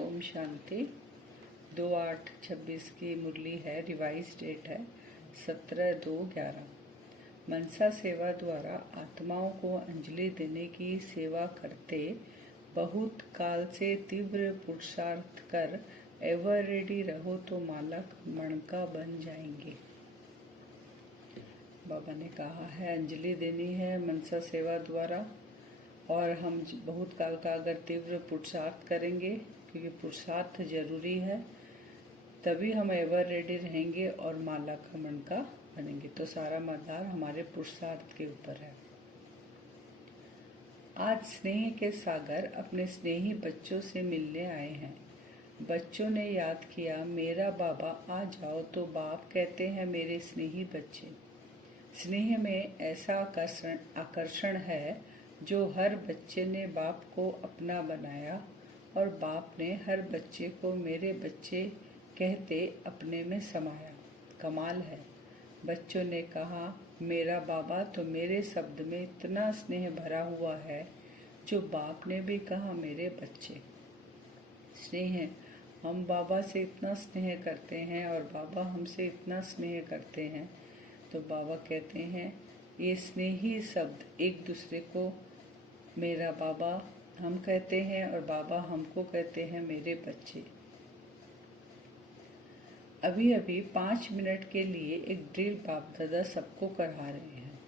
ओम शांति। 2/8/26 की मुरली है, revise date है 17/2/11। मनसा सेवा द्वारा आत्माओं को अंजलि देने की सेवा करते बहुत काल से तीव्र पुरुषार्थ कर एवर रेडी रहो तो मालक मणका बन जाएंगे। बाबा ने कहा है अंजलि देनी है मनसा सेवा द्वारा, और हम बहुत काल का अगर तीव्र पुरुषार्थ करेंगे, क्योंकि पुरुषार्थ जरूरी है, तभी हम एवर रेडी रहेंगे और माला का मणका बनेंगे। तो सारा मदार हमारे पुरुषार्थ के ऊपर है। आज स्नेह के सागर अपने स्नेही बच्चों से मिलने आए हैं। बच्चों ने याद किया, मेरा बाबा आ जाओ, तो बाप कहते हैं मेरे स्नेही बच्चे। स्नेह में ऐसा आकर्षण है जो हर बच्चे ने बाप को अपना बनाया और बाप ने हर बच्चे को मेरे बच्चे कहते अपने में समाया। कमाल है। बच्चों ने कहा मेरा बाबा, तो मेरे शब्द में इतना स्नेह भरा हुआ है जो बाप ने भी कहा मेरे बच्चे। स्नेह, हम बाबा से इतना स्नेह करते हैं और बाबा हमसे इतना स्नेह करते हैं। तो बाबा कहते हैं ये स्नेही शब्द एक दूसरे को मेरा बाबा हम कहते हैं और बाबा हमको कहते हैं मेरे बच्चे। अभी अभी 5 मिनट के लिए एक ड्रिल बाप दादा सबको करा रहे हैं।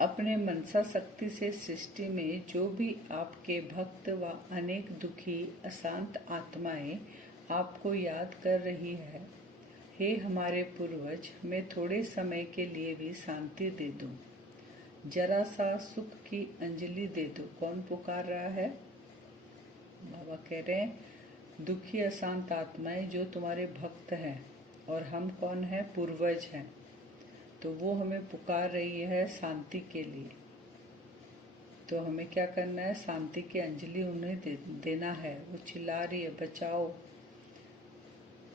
अपने मनसा शक्ति से सृष्टि में जो भी आपके भक्त व अनेक दुखी अशांत आत्माएं आपको याद कर रही है, हे हमारे पूर्वज, मैं थोड़े समय के लिए भी शांति दे दूं, जरा सा सुख की अंजलि दे दो। कौन पुकार रहा है? बाबा कह रहे हैं दुखी अशांत आत्माएं जो तुम्हारे भक्त हैं, और हम कौन है? पूर्वज हैं। तो वो हमें पुकार रही है शांति के लिए। तो हमें क्या करना है? शांति की अंजलि उन्हें देना है। वो चिल्ला रही है बचाओ।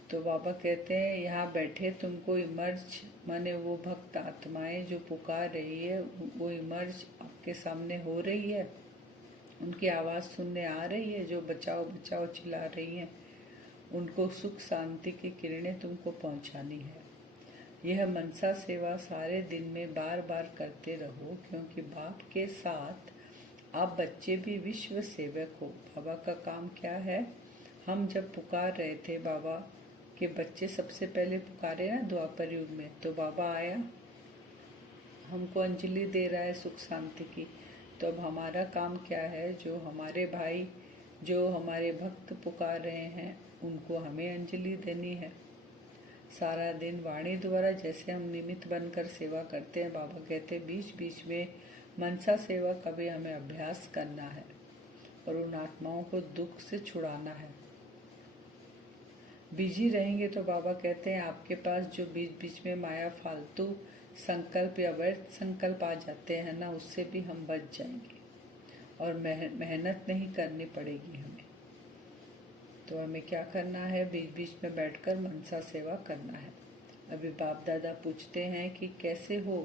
तो बाबा कहते हैं यहाँ बैठे तुमको इमर्ज, माने वो भक्त आत्माएं जो पुकार रही है वो इमर्ज आपके सामने हो रही है, उनकी आवाज़ सुनने आ रही है, जो बचाओ बचाओ चिल्ला रही हैं। उनको सुख शांति की किरणें तुमको पहुंचानी है। यह मनसा सेवा सारे दिन में बार बार करते रहो, क्योंकि बाप के साथ आप बच्चे भी विश्व सेवक हो। बाबा का काम क्या है? हम जब पुकार रहे थे बाबा के बच्चे सबसे पहले पुकारे ना द्वापर युग में, तो बाबा आया, हमको अंजलि दे रहा है सुख शांति की। तो अब हमारा काम क्या है? जो हमारे भाई, जो हमारे भक्त पुकार रहे हैं, उनको हमें अंजलि देनी है। सारा दिन वाणी द्वारा जैसे हम निमित्त बनकर सेवा करते हैं, बाबा कहते हैं बीच बीच में मनसा सेवा का भी हमें अभ्यास करना है और उन आत्माओं को दुख से छुड़ाना है। बिजी रहेंगे तो बाबा कहते हैं आपके पास जो बीच बीच में माया फालतू संकल्प या व्यर्थ संकल्प आ जाते हैं ना, उससे भी हम बच जाएंगे और मेहनत नहीं करनी पड़ेगी हमें। तो हमें क्या करना है? बीच बीच में बैठकर मनसा सेवा करना है। अभी बाप दादा पूछते हैं कि कैसे हो,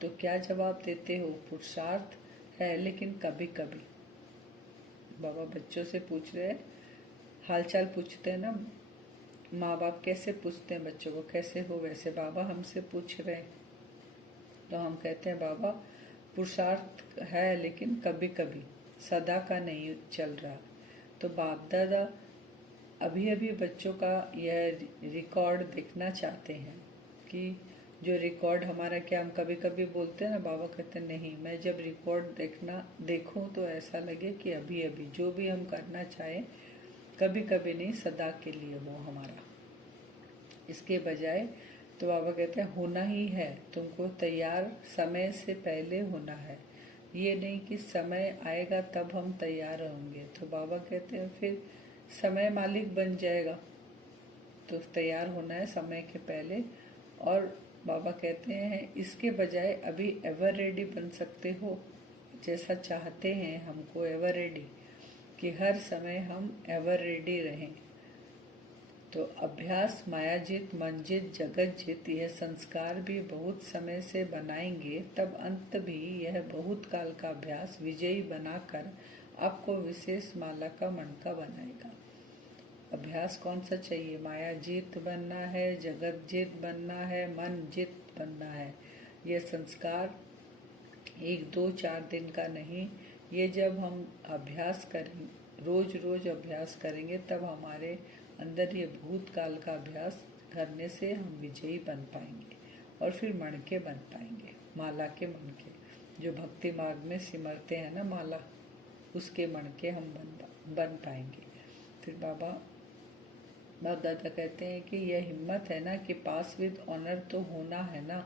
तो क्या जवाब देते हो? पुरुषार्थ है, लेकिन कभी कभी। बाबा बच्चों से पूछ रहे हैं, हालचाल पूछते हैं ना, माँ बाप कैसे पूछते हैं बच्चों को कैसे हो, वैसे बाबा हमसे पूछ रहे हैं। तो हम कहते हैं बाबा पुरुषार्थ है, लेकिन कभी कभी, सदा का नहीं चल रहा। तो बाप दादा अभी अभी बच्चों का यह रिकॉर्ड देखना चाहते हैं कि जो रिकॉर्ड हमारा, क्या हम कभी कभी बोलते हैं ना, बाबा कहते हैं नहीं, मैं जब रिकॉर्ड देखूं तो ऐसा लगे कि अभी अभी जो भी हम करना चाहें, कभी कभी नहीं, सदा के लिए हो हमारा। इसके बजाय तो बाबा कहते हैं होना ही है, तुमको तैयार समय से पहले होना है। ये नहीं कि समय आएगा तब हम तैयार होंगे। तो बाबा कहते हैं फिर समय मालिक बन जाएगा, तो तैयार होना है समय के पहले। और बाबा कहते हैं इसके बजाय अभी एवर रेडी बन सकते हो, जैसा चाहते हैं हमको एवर रेडी, कि हर समय हम एवर रेडी रहें। तो अभ्यास मायाजित मनजित जगत जित, यह संस्कार भी बहुत समय से बनाएंगे, तब अंत भी यह बहुत काल का अभ्यास विजयी बनाकर आपको विशेष माला का मणका बनाएगा। अभ्यास कौन सा चाहिए? माया जीत बनना है, जगत जीत बनना है, मन जीत बनना है। ये संस्कार 1 2 4 दिन का नहीं, ये जब हम अभ्यास करें, रोज रोज अभ्यास करेंगे, तब हमारे अंदर ये भूतकाल का अभ्यास करने से हम विजयी बन पाएंगे और फिर मणके बन पाएंगे, माला के मणके। जो भक्ति मार्ग में सिमरते हैं ना माला, उसके मणके हम बन पाएंगे। फिर बाप दादा कहते हैं कि यह हिम्मत है ना कि पास विद ऑनर तो होना है ना।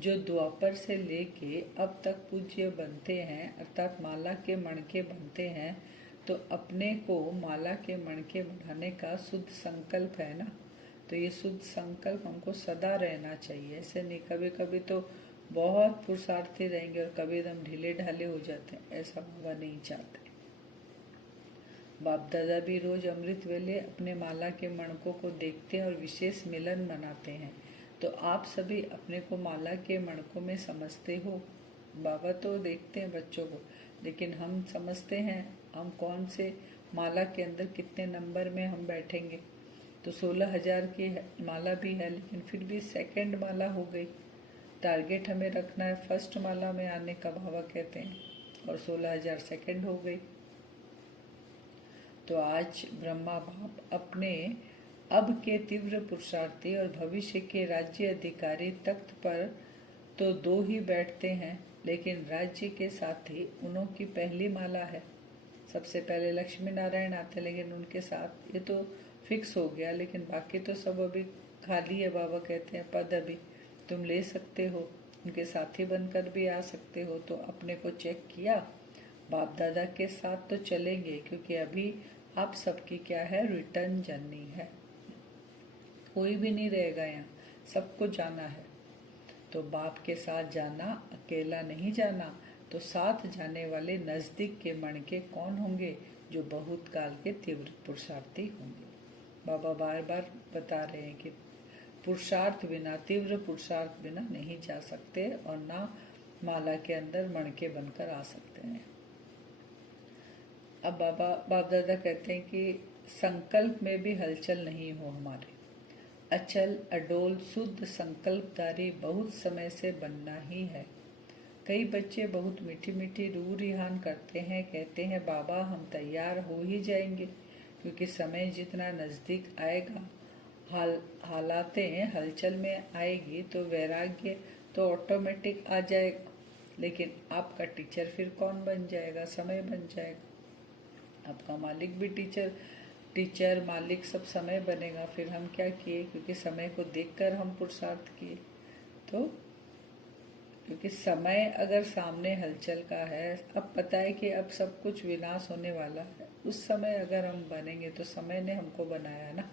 जो द्वापर से लेके अब तक पूज्य बनते हैं, अर्थात माला के मणके बनते हैं, तो अपने को माला के मणके बनाने का शुद्ध संकल्प है ना। तो ये शुद्ध संकल्प हमको सदा रहना चाहिए। ऐसे नहीं कभी कभी तो बहुत पुरुषार्थी रहेंगे और कभी एकदम ढीले ढाले हो जाते हैं, ऐसा बाबा नहीं चाहते। बाप दादा भी रोज अमृत वेले अपने माला के मणकों को देखते हैं और विशेष मिलन मनाते हैं। तो आप सभी अपने को माला के मणकों में समझते हो। बाबा तो देखते हैं बच्चों को, लेकिन हम समझते हैं हम कौन से माला के अंदर कितने नंबर में हम बैठेंगे। तो 16,000 की माला भी है, लेकिन फिर भी सेकंड माला हो गई। टारगेट हमें रखना है फर्स्ट माला में आने का, बाबा कहते हैं, और 16,000 सेकंड हो गई। तो आज ब्रह्मा बाप अपने अब के तीव्र पुरुषार्थी और भविष्य के राज्य अधिकारी तख्त पर तो 2 ही बैठते हैं, लेकिन राज्य के साथ ही उन्हों की पहली माला है। सबसे पहले लक्ष्मी नारायण आते, लेकिन उनके साथ ये तो फिक्स हो गया, लेकिन बाकी तो सब अभी खाली है। बाबा कहते हैं पद अभी तुम ले सकते हो, उनके साथी बनकर भी आ सकते हो। तो अपने को चेक किया, बाप दादा के साथ तो चलेंगे, क्योंकि अभी आप सबकी क्या है, रिटर्न जर्नी है। कोई भी नहीं रहेगा यहाँ, सबको जाना है। तो बाप के साथ जाना, अकेला नहीं जाना। तो साथ जाने वाले नजदीक के मणके कौन होंगे? जो बहुत काल के तीव्र पुरुषार्थी होंगे। बाबा बार बार बता रहे हैं कि पुरुषार्थ बिना, तीव्र पुरुषार्थ बिना नहीं जा सकते और ना माला के अंदर मणके बनकर आ सकते हैं। अब बाप दादा कहते हैं कि संकल्प में भी हलचल नहीं हो हमारे। अचल अडोल शुद्ध संकल्पधारी बहुत समय से बनना ही है। कई बच्चे बहुत मीठी मीठी रूह रिहान करते हैं, कहते हैं बाबा हम तैयार हो ही जाएंगे, क्योंकि समय जितना नज़दीक आएगा, हालातें हलचल में आएगी, तो वैराग्य तो ऑटोमेटिक आ जाएगा। लेकिन आपका टीचर फिर कौन बन जाएगा? समय बन जाएगा। आपका मालिक भी टीचर मालिक सब समय बनेगा। फिर हम क्या किए? क्योंकि समय को देखकर हम पुरुषार्थ किए। तो क्योंकि समय अगर सामने हलचल का है, अब पता है कि अब सब कुछ विनाश होने वाला है, उस समय अगर हम बनेंगे तो समय ने हमको बनाया ना।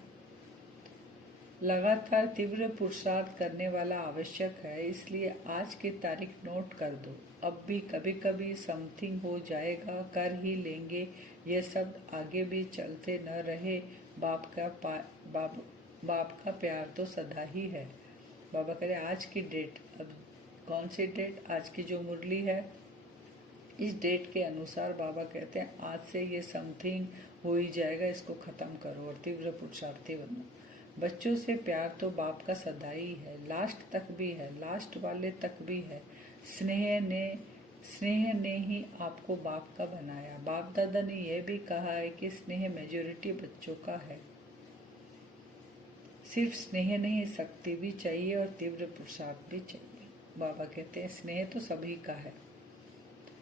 लगातार तीव्र पुरुषार्थ करने वाला आवश्यक है, इसलिए आज की तारीख नोट कर दो। अब भी कभी कभी समथिंग हो जाएगा, कर ही लेंगे। ये सब आगे भी चलते न रहे। बाप का प्यार तो सदा ही है। बाबा कह रहे आज की डेट, अब कौन सी डेट? आज की जो मुरली है, इस डेट के अनुसार बाबा कहते हैं आज से ये समथिंग हो ही जाएगा, इसको खत्म करो और तीव्र पुरुषार्थी बनो। बच्चों से प्यार तो बाप का सदा ही है, लास्ट तक भी है, लास्ट वाले तक भी है। स्नेह ने ही आपको बाप का बनाया। बाप दादा ने यह भी कहा है कि स्नेह मेजॉरिटी बच्चों का है। सिर्फ स्नेह नहीं, शक्ति भी चाहिए और तीव्र पुरुषार्थ भी चाहिए। बाबा कहते हैं स्नेह तो सभी का है,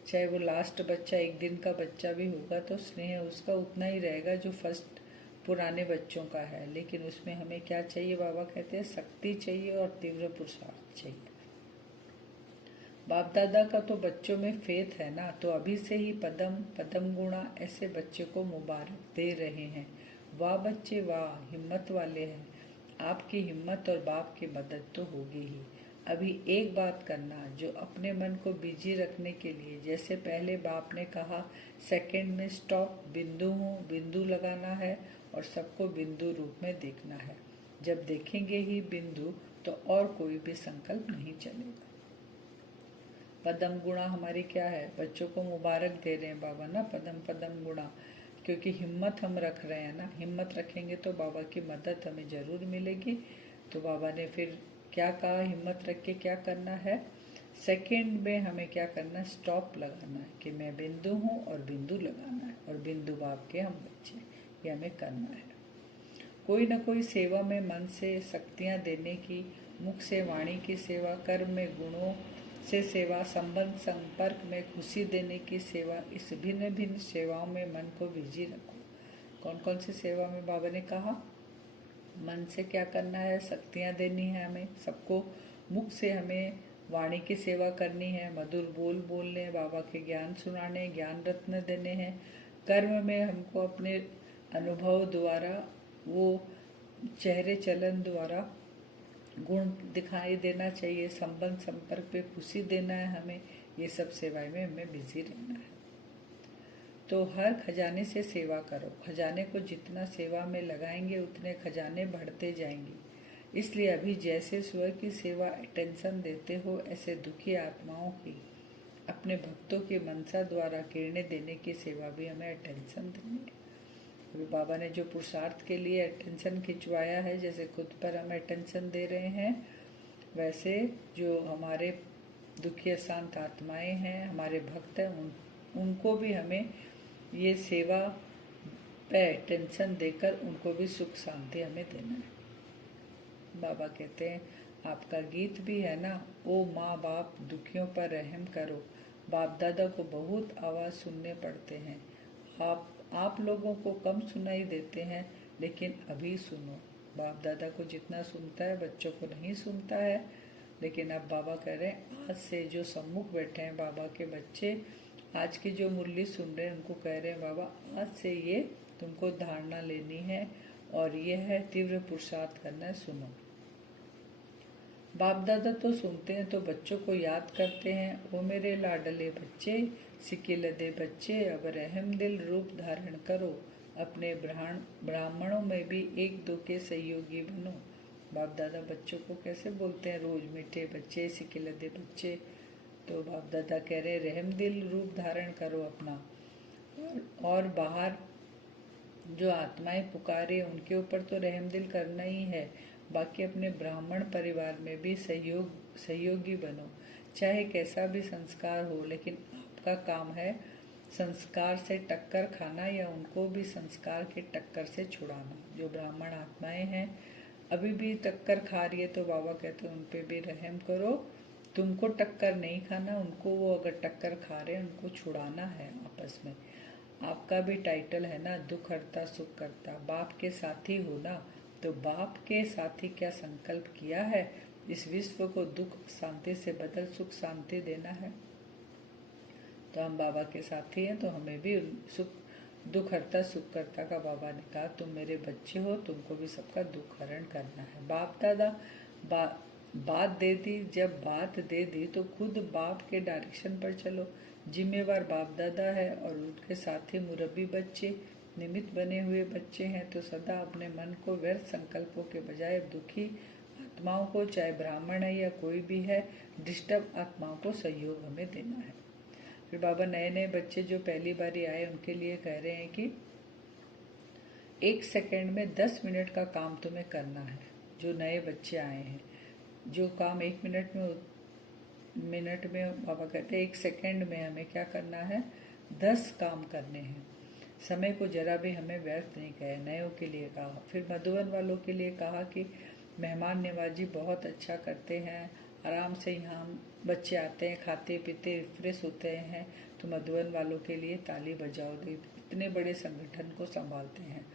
चाहे वो लास्ट बच्चा 1 दिन का बच्चा भी होगा, तो स्नेह उसका उतना ही रहेगा जो फर्स्ट पुराने बच्चों का है। लेकिन उसमें हमें क्या चाहिए? बाबा कहते हैं शक्ति चाहिए और तीव्र पुरुषार्थ चाहिए। बाप दादा का तो बच्चों में फेथ है ना, तो अभी से ही पदम गुणा ऐसे बच्चे को मुबारक दे रहे हैं। वाह बच्चे वाह, हिम्मत वाले हैं। आपकी हिम्मत और बाप की मदद तो होगी ही। अभी एक बात करना, जो अपने मन को बिजी रखने के लिए, जैसे पहले बाप ने कहा सेकंड में स्टॉप, बिंदु हूँ, बिंदु लगाना है और सबको बिंदु रूप में देखना है। जब देखेंगे ही बिंदु, तो और कोई भी संकल्प नहीं चलेगा। पदम गुणा हमारी क्या है? बच्चों को मुबारक दे रहे हैं बाबा ना, पदम गुणा, क्योंकि हिम्मत हम रख रहे हैं ना, हिम्मत रखेंगे तो बाबा की मदद हमें ज़रूर मिलेगी। तो बाबा ने फिर क्या कहा, हिम्मत रख के क्या करना है, सेकंड में हमें क्या करना है, स्टॉप लगाना है कि मैं बिंदु हूँ और बिंदु लगाना है, और बिंदु बाप के हम बच्चे, ये हमें करना है। कोई न कोई सेवा में मन से शक्तियाँ देने की, मुख से वाणी की सेवा, कर्म में गुणों से सेवा, संबंध संपर्क में खुशी देने की सेवा, इस भिन्न भिन्न सेवाओं में मन को बिजी रखो। कौन कौन सी सेवा में बाबा ने कहा, मन से क्या करना है, शक्तियाँ देनी है हमें सबको, मुख से हमें वाणी की सेवा करनी है, मधुर बोल बोलने, बाबा के ज्ञान सुनाने, ज्ञान रत्न देने हैं। कर्म में हमको अपने अनुभव द्वारा, वो चेहरे चलन द्वारा गुण दिखाई देना चाहिए, संबंध संपर्क पे खुशी देना है हमें, ये सब सेवाएं में हमें बिजी रहना है। तो हर खजाने से सेवा करो, खजाने को जितना सेवा में लगाएंगे उतने खजाने बढ़ते जाएंगे। इसलिए अभी जैसे स्व की सेवा अटेंशन देते हो, ऐसे दुखी आत्माओं की, अपने भक्तों की मनसा द्वारा किरणें देने की सेवा भी हमें अटेंशन देनी है। अभी बाबा ने जो पुरुषार्थ के लिए अटेंशन खिंचवाया है, जैसे खुद पर हम अटेंशन दे रहे हैं, वैसे जो हमारे दुखी अशांत आत्माएं हैं, हमारे भक्त हैं, उनको भी हमें ये सेवा पे टेंशन देकर उनको भी सुख शांति हमें देना है। बाबा कहते हैं आपका गीत भी है ना, ओ माँ बाप दुखियों पर रहम करो, बाप दादा को बहुत आवाज़ सुनने पड़ते हैं, आप लोगों को कम सुनाई देते हैं, लेकिन अभी सुनो। बाप दादा को जितना सुनता है बच्चों को नहीं सुनता है, लेकिन अब बाबा कह रहे हैं आज से जो सम्मुख बैठे हैं बाबा के बच्चे, आज की जो मुरली सुन रहे हैं उनको कह रहे हैं बाबा आज से ये तुमको धारणा लेनी है, और ये है तीव्र पुरुषार्थ करना है, सुनो। बाप दादा तो सुनते हैं तो बच्चों को याद करते हैं, वो मेरे लाडले बच्चे, सिक्के लदे बच्चे, अब रहम दिल रूप धारण करो, अपने ब्राह्मणों में भी एक दो के सहयोगी बनो। बाप दादा बच्चों को कैसे बोलते हैं रोज, मीठे बच्चे, सिक्के लदे बच्चे। तो बाप दादा कह रहे रहम दिल रूप धारण करो अपना, और बाहर जो आत्माएं पुकारे उनके ऊपर तो रहम दिल करना ही है, बाकी अपने ब्राह्मण परिवार में भी सहयोगी बनो। चाहे कैसा भी संस्कार हो, लेकिन आपका काम है संस्कार से टक्कर खाना या उनको भी संस्कार के टक्कर से छुड़ाना। जो ब्राह्मण आत्माएं हैं अभी भी टक्कर खा रही है, तो बाबा कहते हैं उन पे भी रहम करो, तुमको टक्कर नहीं खाना, उनको वो अगर टक्कर खा रहे हैं उनको छुड़ाना है आपस में। आपका भी टाइटल है ना, दुख हरता सुख करता, बाप के साथी हो ना, तो बाप के साथी क्या संकल्प किया है, इस विश्व को दुख शांति से बदल सुख शांति देना है। तो हम बाबा के साथी हैं, तो हमें भी सुख दुख हरता सुख करता का बाबा ने कहा तुम मेरे बच्चे हो, तुमको भी सबका दुख हरण करना है। बाप दादा बात दे दी, जब बात दे दी तो खुद बाप के डायरेक्शन पर चलो। जिम्मेवार बाप दादा है और उनके साथी मुरब्बी बच्चे निमित्त बने हुए बच्चे हैं, तो सदा अपने मन को व्यर्थ संकल्पों के बजाय दुखी आत्माओं को, चाहे ब्राह्मण है या कोई भी है, डिस्टर्ब आत्माओं को सहयोग हमें देना है। फिर बाबा नए नए बच्चे जो पहली बारी आए उनके लिए कह रहे हैं कि 1 सेकंड में 10 मिनट का काम तुम्हें करना है। जो नए बच्चे आए हैं, जो काम 1 मिनट में बाबा कहते हैं 1 सेकंड में हमें क्या करना है, 10 काम करने हैं। समय को जरा भी हमें व्यर्थ नहीं कहे, नयों के लिए कहा। फिर मधुबन वालों के लिए कहा कि मेहमान नवाजी बहुत अच्छा करते हैं, आराम से यहाँ बच्चे आते हैं, खाते पीते रिफ्रेश होते हैं, तो मधुबन वालों के लिए ताली बजाओ। इतने बड़े संगठन को संभालते हैं।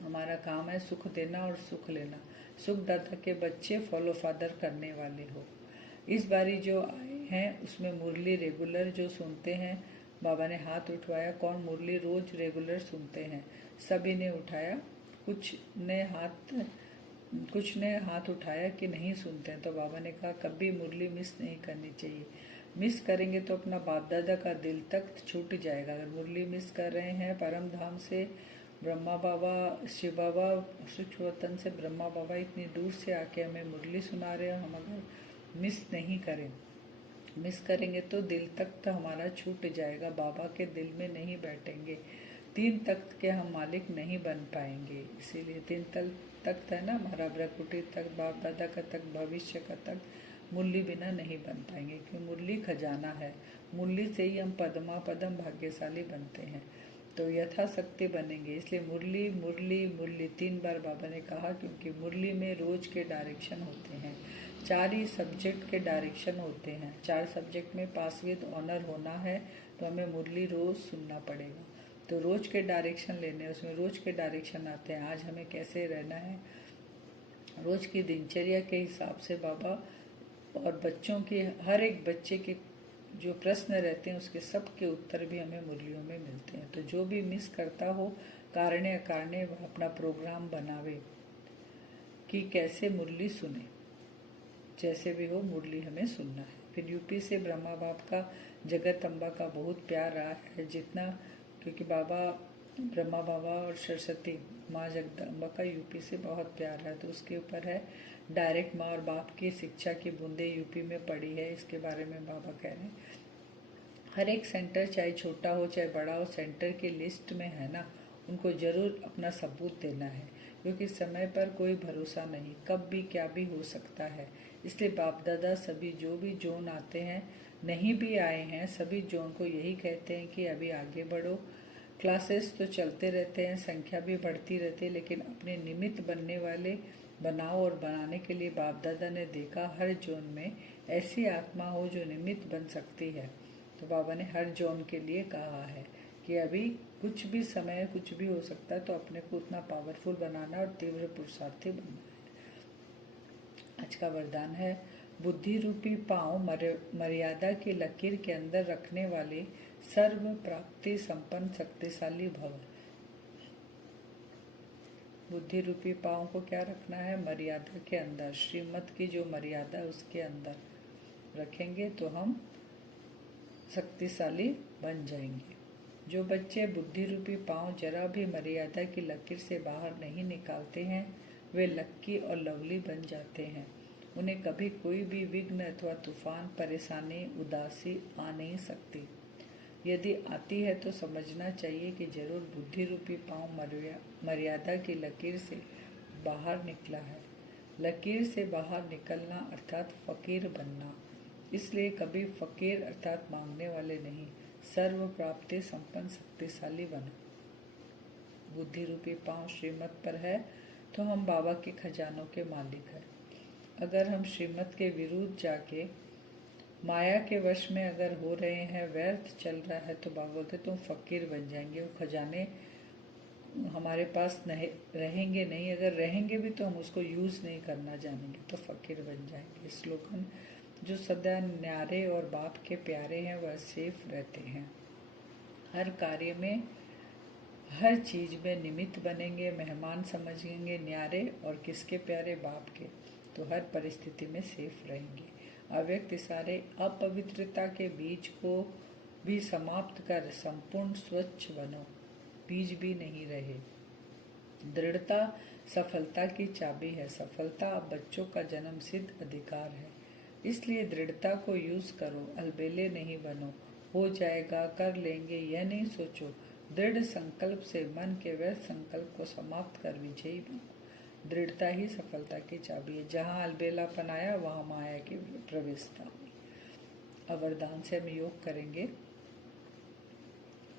हमारा काम है सुख देना और सुख लेना। सुख दाता के बच्चे फॉलो फादर करने वाले हो। इस बारी जो आए हैं उसमें मुरली रेगुलर जो सुनते हैं, बाबा ने हाथ उठवाया, कौन मुरली रोज रेगुलर सुनते हैं? सभी ने उठाया। कुछ ने हाथ उठाया कि नहीं सुनते हैं, तो बाबा ने कहा कभी मुरली मिस नहीं करनी चाहिए। मिस करेंगे तो अपना बाप दादा का दिल तक छूट जाएगा। अगर मुरली मिस कर रहे हैं, परम धाम से ब्रह्मा बाबा, शिव बाबा, सूक्ष्म वतन से ब्रह्मा बाबा इतनी दूर से आके हमें मुरली सुना रहे हैं, हम अगर मिस नहीं करें, मिस करेंगे तो दिल तक तो हमारा छूट जाएगा, बाबा के दिल में नहीं बैठेंगे। तीन तख्त के हम मालिक नहीं बन पाएंगे। इसीलिए तीन तख्त है ना हमारा, ब्रह्मकुटी तख्त, बाप दादा का तख्त, भविष्य का तख्त, मुरली बिना नहीं बन पाएंगे, क्योंकि मुरली खजाना है। मुरली से ही हम पदमा पदम भाग्यशाली बनते हैं, तो यथाशक्ति बनेंगे। इसलिए मुरली मुरली मुरली 3 बार बाबा ने कहा, क्योंकि मुरली में रोज के डायरेक्शन होते हैं, 4 ही सब्जेक्ट के डायरेक्शन होते हैं। 4 सब्जेक्ट में पास विद ऑनर होना है, तो हमें मुरली रोज सुनना पड़ेगा। तो रोज के डायरेक्शन लेने, उसमें रोज के डायरेक्शन आते हैं। आज हमें कैसे रहना है, रोज की दिनचर्या के हिसाब से बाबा, और बच्चों के हर एक बच्चे के जो प्रश्न रहते हैं उसके सब के उत्तर भी हमें मुरलियों में मिलते हैं। तो जो भी मिस करता हो, कारणे अकारणे वह अपना प्रोग्राम बनावे कि कैसे मुरली सुने। जैसे भी हो मुरली हमें सुनना है। फिर यूपी से ब्रह्मा बाप का, जगत अम्बा का बहुत प्यार रहा है, जितना, क्योंकि बाबा ब्रह्मा बाबा और सरस्वती माँ जगदम्बा का यूपी से बहुत प्यार है। तो उसके ऊपर है डायरेक्ट माँ और बाप की शिक्षा की बूंदे यूपी में पड़ी है। इसके बारे में बाबा कह रहे हैं, हर एक सेंटर चाहे छोटा हो चाहे बड़ा हो, सेंटर की लिस्ट में है ना, उनको जरूर अपना सबूत देना है, क्योंकि समय पर कोई भरोसा नहीं, कब भी क्या भी हो सकता है। इसलिए बाप दादा सभी जो भी जोन आते हैं, नहीं भी आए हैं, सभी जोन को यही कहते हैं कि अभी आगे बढ़ो। क्लासेस तो चलते रहते हैं, संख्या भी बढ़ती रहती है, लेकिन अपने निमित्त बनने वाले बनाओ। और बनाने के लिए बाप दादा ने देखा हर जोन में ऐसी आत्मा हो जो निमित्त बन सकती है। तो बाबा ने हर जोन के लिए कहा है कि अभी कुछ भी समय कुछ भी हो सकता है, तो अपने को उतना पावरफुल बनाना और तीव्र पुरुषार्थी बनना है। आज का वरदान है, बुद्धि रूपी पांव मर्यादा की लकीर के अंदर रखने वाले सर्व प्राप्ति संपन्न शक्तिशाली भव। बुद्धि रूपी पांव को क्या रखना है, मर्यादा के अंदर, श्रीमत की जो मर्यादा है उसके अंदर रखेंगे तो हम शक्तिशाली बन जाएंगे। जो बच्चे बुद्धि रूपी पांव जरा भी मर्यादा की लकीर से बाहर नहीं निकालते हैं, वे लक्की और लवली बन जाते हैं। उन्हें कभी कोई भी विघ्न अथवा तूफान, परेशानी, उदासी आ नहीं सकती। यदि आती है तो समझना चाहिए कि जरूर बुद्धि रूपी पांव मर्यादा की लकीर से बाहर निकला है। लकीर से बाहर निकलना अर्थात फकीर बनना। इसलिए कभी फकीर अर्थात मांगने वाले नहीं, सर्व प्राप्ति संपन्न शक्तिशाली बनो। बुद्धि रूपी पांव श्रीमत पर है तो हम बाबा के खजानों के मालिक हैं। अगर हम श्रीमत के विरुद्ध जाके माया के वश में अगर हो रहे हैं, व्यर्थ चल रहा है, तो बाबा बोलते तुम फकीर बन जाएंगे। वो खजाने हमारे पास नहीं रहेंगे, नहीं, अगर रहेंगे भी तो हम उसको यूज नहीं करना जानेंगे, तो फकीर बन जाएंगे। स्लोगन, जो सदा न्यारे और बाप के प्यारे हैं वह सेफ रहते हैं। हर कार्य में, हर चीज में निमित्त बनेंगे, मेहमान समझेंगे, न्यारे, और किसके प्यारे, बाप के, तो हर परिस्थिति में सेफ रहेंगे। अव्यक्त सारे अपवित्रता के बीज को भी समाप्त कर संपूर्ण स्वच्छ बनो, बीज भी नहीं रहे। दृढ़ता सफलता की चाबी है। सफलता अब बच्चों का जन्म सिद्ध अधिकार है, इसलिए दृढ़ता को यूज करो, अलबेले नहीं बनो। हो जाएगा, कर लेंगे, यह नहीं सोचो। दृढ़ संकल्प से मन के व्यर्थ संकल्प को समाप्त कर विजयी बनो। दृढ़ता ही सफलता की चाबी है। जहाँ अलबेलापन आया वहाँ माया की प्रवेशता हुई। अब वरदान से हम योग करेंगे।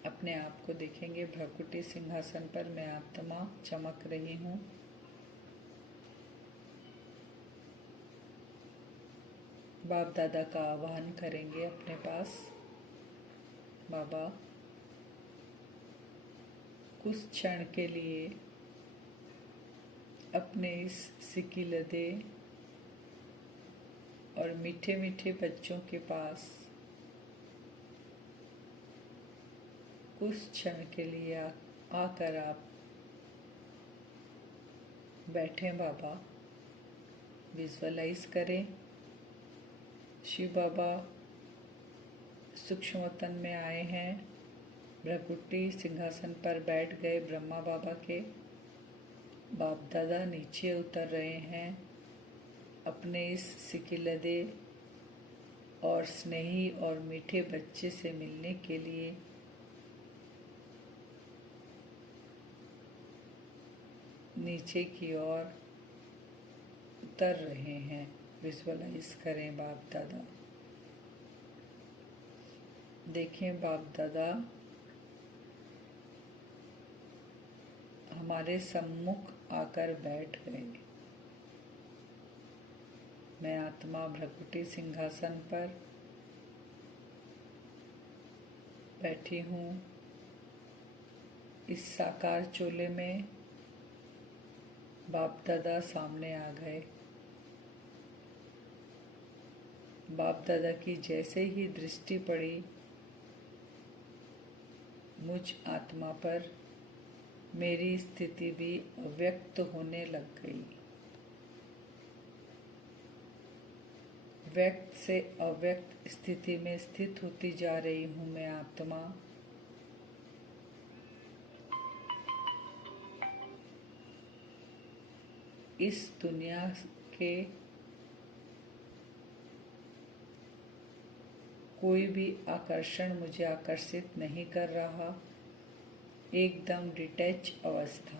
अपने आप को देखेंगे, भ्रकुटी सिंहासन पर मैं आत्मा चमक रही हूँ। बाप दादा का आह्वान करेंगे अपने पास। बाबा, कुछ क्षण के लिए अपने इस सिकिलदे और मीठे मीठे बच्चों के पास कुछ क्षण के लिए आकर आप बैठें। बाबा विजुअलाइज करें, शिव बाबा सूक्ष्म वतन में आए हैं, भ्रकुटी सिंहासन पर बैठ गए ब्रह्मा बाबा के। बाप दादा नीचे उतर रहे हैं अपने इस सिकिलदे और स्नेही और मीठे बच्चे से मिलने के लिए। नीचे की ओर उतर रहे हैं। विजुअलाइज करें बाप दादा। देखें बाप दादा हमारे सम्मुख आकर बैठ गए। मैं आत्मा भ्रकुटी सिंहासन पर बैठी हूँ। इस साकार चोले में बाप दादा सामने आ गए। बाप दादा की जैसे ही दृष्टि पड़ी मुझ आत्मा पर, मेरी स्थिति भी अव्यक्त होने लग गई। व्यक्त से अव्यक्त स्थिति में स्थित होती जा रही हूँ मैं आत्मा। इस दुनिया के कोई भी आकर्षण मुझे आकर्षित नहीं कर रहा। एकदम डिटैच अवस्था।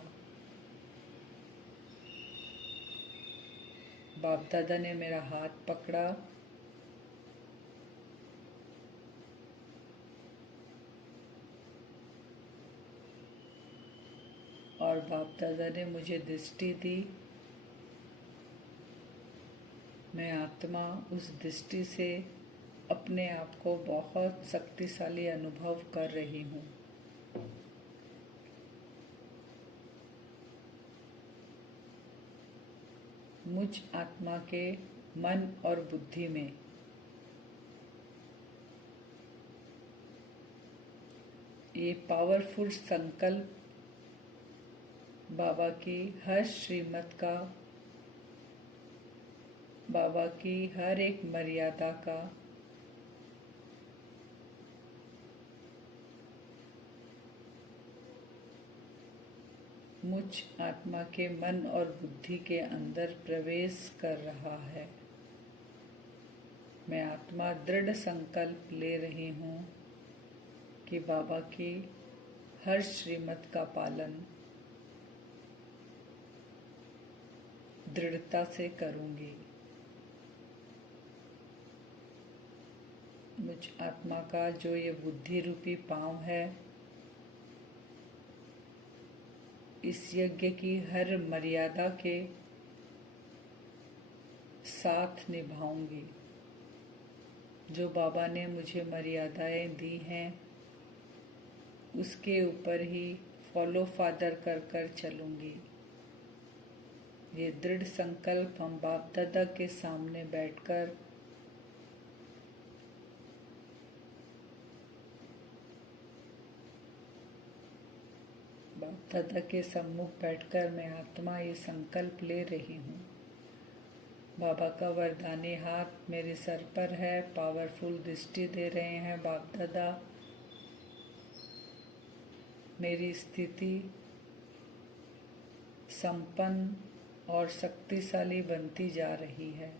बाप दादा ने मेरा हाथ पकड़ा और बाप दादा ने मुझे दृष्टि दी। मैं आत्मा उस दृष्टि से अपने आप को बहुत शक्तिशाली अनुभव कर रही हूँ। मुझ आत्मा के मन और बुद्धि में ये पावरफुल संकल्प बाबा की हर श्रीमत का, बाबा की हर एक मर्यादा का, मुझ आत्मा के मन और बुद्धि के अंदर प्रवेश कर रहा है। मैं आत्मा दृढ़ संकल्प ले रही हूँ कि बाबा की हर श्रीमत का पालन दृढ़ता से करूँगी। मुझ आत्मा का जो ये बुद्धि रूपी पांव है, इस यज्ञ की हर मर्यादा के साथ निभाऊंगी। जो बाबा ने मुझे मर्यादाएं दी हैं उसके ऊपर ही फॉलो फादर कर कर चलूंगी। ये दृढ़ संकल्प हम बाप दादा के सामने बैठकर बाप दादा के सम्मुख बैठकर मैं आत्मा ये संकल्प ले रही हूँ। बाबा का वरदानी हाथ मेरे सर पर है। पावरफुल दृष्टि दे रहे हैं बाप दादा। मेरी स्थिति संपन्न और शक्तिशाली बनती जा रही है।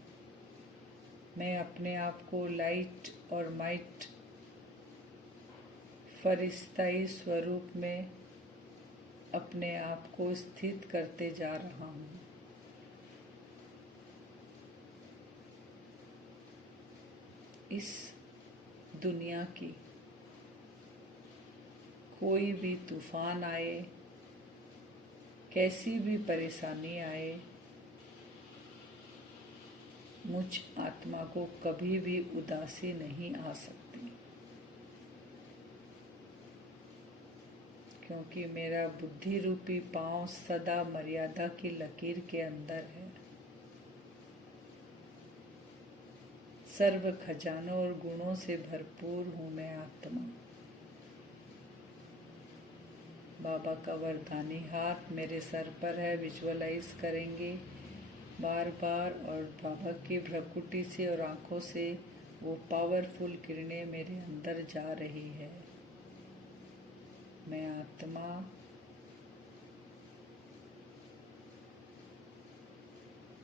मैं अपने आप को लाइट और माइट फरिश्ताई स्वरूप में अपने आप को स्थित करते जा रहा हूँ। इस दुनिया की कोई भी तूफान आए, कैसी भी परेशानी आए, मुझ आत्मा को कभी भी उदासी नहीं आ सकती, क्योंकि मेरा बुद्धि रूपी पांव सदा मर्यादा की लकीर के अंदर है। सर्व खजानों और गुणों से भरपूर हूँ मैं आत्मा। बाबा का वरदानी हाथ मेरे सर पर है। विजुअलाइज करेंगे बार बार और बाबा की भ्रकुटी से और आँखों से वो पावरफुल किरणें मेरे अंदर जा रही है। मैं आत्मा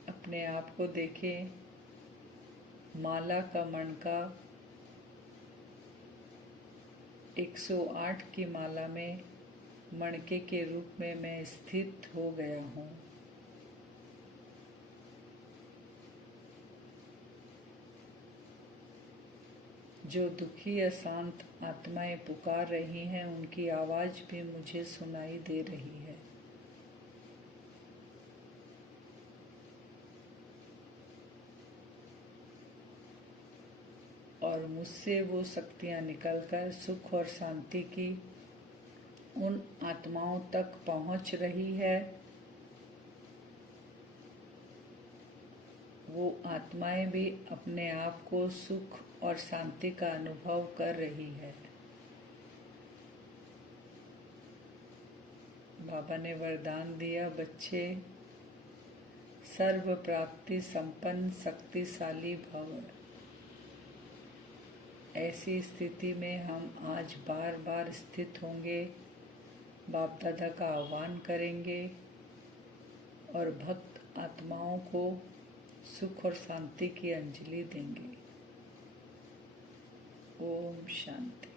अपने आप को देखें। माला का मणका 108 की माला में मणके के रूप में मैं स्थित हो गया हूँ। जो दुखी अशांत आत्माएं पुकार रही हैं, उनकी आवाज भी मुझे सुनाई दे रही है। और मुझसे वो शक्तियां निकलकर सुख और शांति की उन आत्माओं तक पहुंच रही है। वो आत्माएं भी अपने आप को सुख और शांति का अनुभव कर रही है। बाबा ने वरदान दिया, बच्चे सर्व प्राप्ति संपन्न शक्तिशाली भव। ऐसी स्थिति में हम आज बार बार स्थित होंगे, बाप दादा का आह्वान करेंगे और भक्त आत्माओं को सुख और शांति की अंजलि देंगे। ओम शांति।